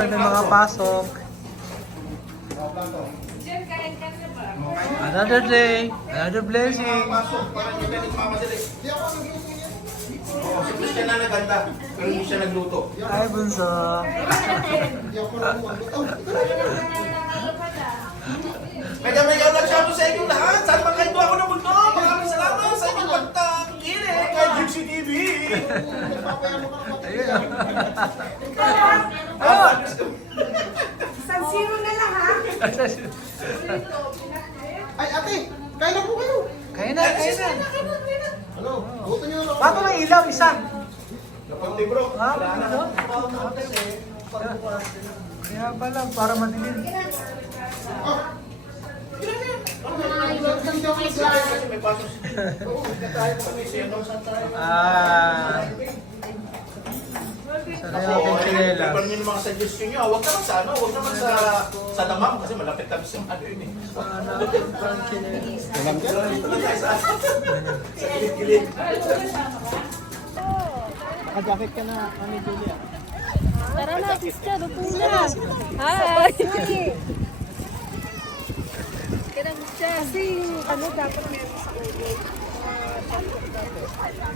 May mga pasok. Another day, another blessing. Si Christian na naganda, pero hindi siya nagluto. Ay, bunso. Mega lang siya sa inyo lahat. Sana magkaito ako ng mundo. Maraming salamat sa inyong pagtangkilik kay Gypsy TV. Ayun. San Siro na lang ha? Ay, ate! Kain na po kayo! Kaya na, kaya na. Ano? Buto nyo lang. Bago may ilaw, isa. Napagti bro. Ha? Ano? Kaya pala, para madilim. Kasi may pasok siya. Oo, tayo kami siya. Ah. Sana yung aking chinelas. Prepare nyo yung mga suggestion nyo. Huwag naman sa ano, huwag naman sa damam kasi malapit kami sa ano yun eh. Sana yung aking chinelas. Dito lang tayo sa gilid-gilid. Naka-jacket ka na, Mami Julia. Tara na, sister, upo na. Hi! Kaya siya. Kasi ano dapat meron sa ulo.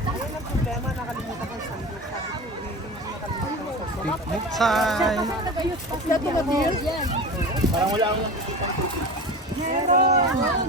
Ayun ang problema, nakalimutan ko sa ulo. Sabi ko, Picnic time. Dati ba dear? Parang wala akong nakikita. Meron.